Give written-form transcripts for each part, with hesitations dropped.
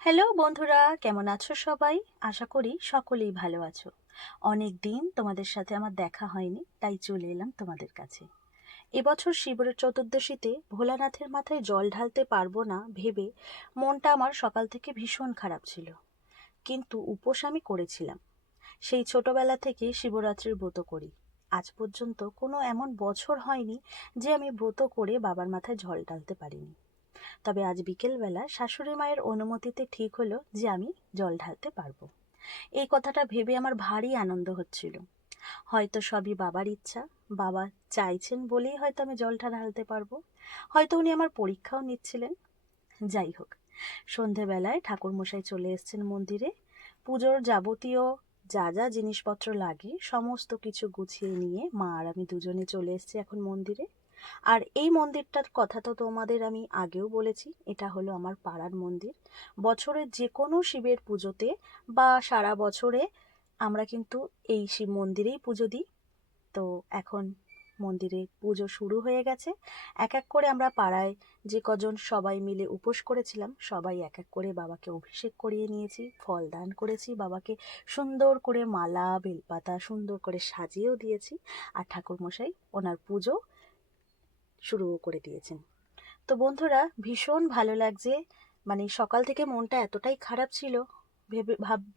Hello বন্ধুরা, কেমন আছো সবাই? আশা করি সকলেই ভালো আছো। অনেক দিন তোমাদের সাথে আমার দেখা হয়নি, তাই চলে এলাম তোমাদের কাছে। এবছর শিবের চতুর্দশীতে ভোলানাথের মাথায় জল ঢালতে পারবো না ভেবে মনটা আমার সকাল থেকে ভীষণ খারাপ ছিল। কিন্তু উপোস আমি করেছিলাম। সেই ছোটবেলা থেকে শিবরাত্রির ব্রত করি। আজ পর্যন্ত কোনো এমন বছর হয়নি যে আমি ব্রত করে বাবার মাথায় জল ঢালতে পারিনি। তবে আজ বিকেলবেলা শাশুড়ি মায়ের অনুমতিতে ঠিক হলো যে আমি জল ঢালতে পারবো। এই কথাটা ভেবে আমার ভারী আনন্দ হচ্ছিল। হয়তো সবই বাবার ইচ্ছা, বাবা চাইছেন বলেই হয়তো আমি জলটা ঢালতে পারবো। হয়তো উনি আমার পরীক্ষাও নিচ্ছিলেন। যাই হোক, সন্ধেবেলায় ঠাকুরমশাই চলে এসেছেন মন্দিরে। পুজোর যাবতীয় যা যা জিনিসপত্র লাগে সমস্ত কিছু গুছিয়ে নিয়ে মা আর আমি দুজনে চলে এসেছি এখন মন্দিরে। আর এই মন্দিরটার কথা তো তোমাদের আমি আগেও বলেছি, এটা হলো আমার পাড়ার মন্দির। বছরের যে কোনো শিবের পুজোতে বা সারা বছরে আমরা কিন্তু এই শিব মন্দিরেই পুজো দিই। তো এখন মন্দিরে পুজো শুরু হয়ে গেছে। এক এক করে আমরা পাড়ায় যে কজন সবাই মিলে উপোস করেছিলাম সবাই এক এক করে বাবাকে অভিষেক করিয়ে নিয়েছি, ফল দান করেছি, বাবাকে সুন্দর করে মালা বেলপাতা সুন্দর করে সাজিয়েও দিয়েছি। আর ঠাকুরমশাই ওনার পুজো শুরুও করে দিয়েছেন। তো বন্ধুরা, ভীষণ ভালো লাগছে। মানে সকাল থেকে মনটা এতটাই খারাপ ছিল,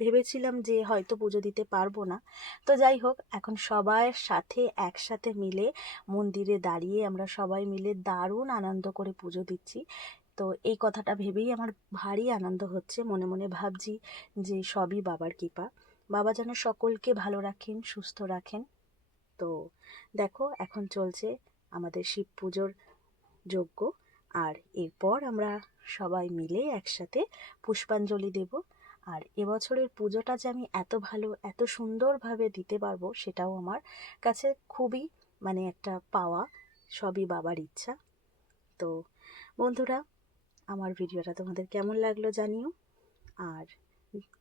ভেবেছিলাম যে হয়তো পুজো দিতে পারবো না। তো যাই হোক, এখন সবার সাথে একসাথে মিলে মন্দিরে দাঁড়িয়ে আমরা সবাই মিলে দারুণ আনন্দ করে পুজো দিচ্ছি। তো এই কথাটা ভেবেই আমার ভারী আনন্দ হচ্ছে। মনে মনে ভাবছি যে সবই বাবার কৃপা। বাবা যেন সকলকে ভালো রাখেন, সুস্থ রাখেন। তো দেখো, এখন চলছে আমাদের শিব পুজোর যজ্ঞ। আর এরপর আমরা সবাই মিলে একসাথে পুষ্পাঞ্জলি দেব। আর এবছরের পুজোটা যে আমি এত ভালো এত সুন্দরভাবে দিতে পারবো সেটাও আমার কাছে খুবই একটা পাওয়া। সবই বাবার ইচ্ছা। তো বন্ধুরা, আমার ভিডিওটা তোমাদের কেমন লাগলো জানিও। আর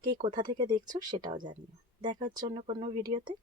কে কোথা থেকে দেখছো সেটাও জানিও। দেখার জন্য কোনো ভিডিওতে।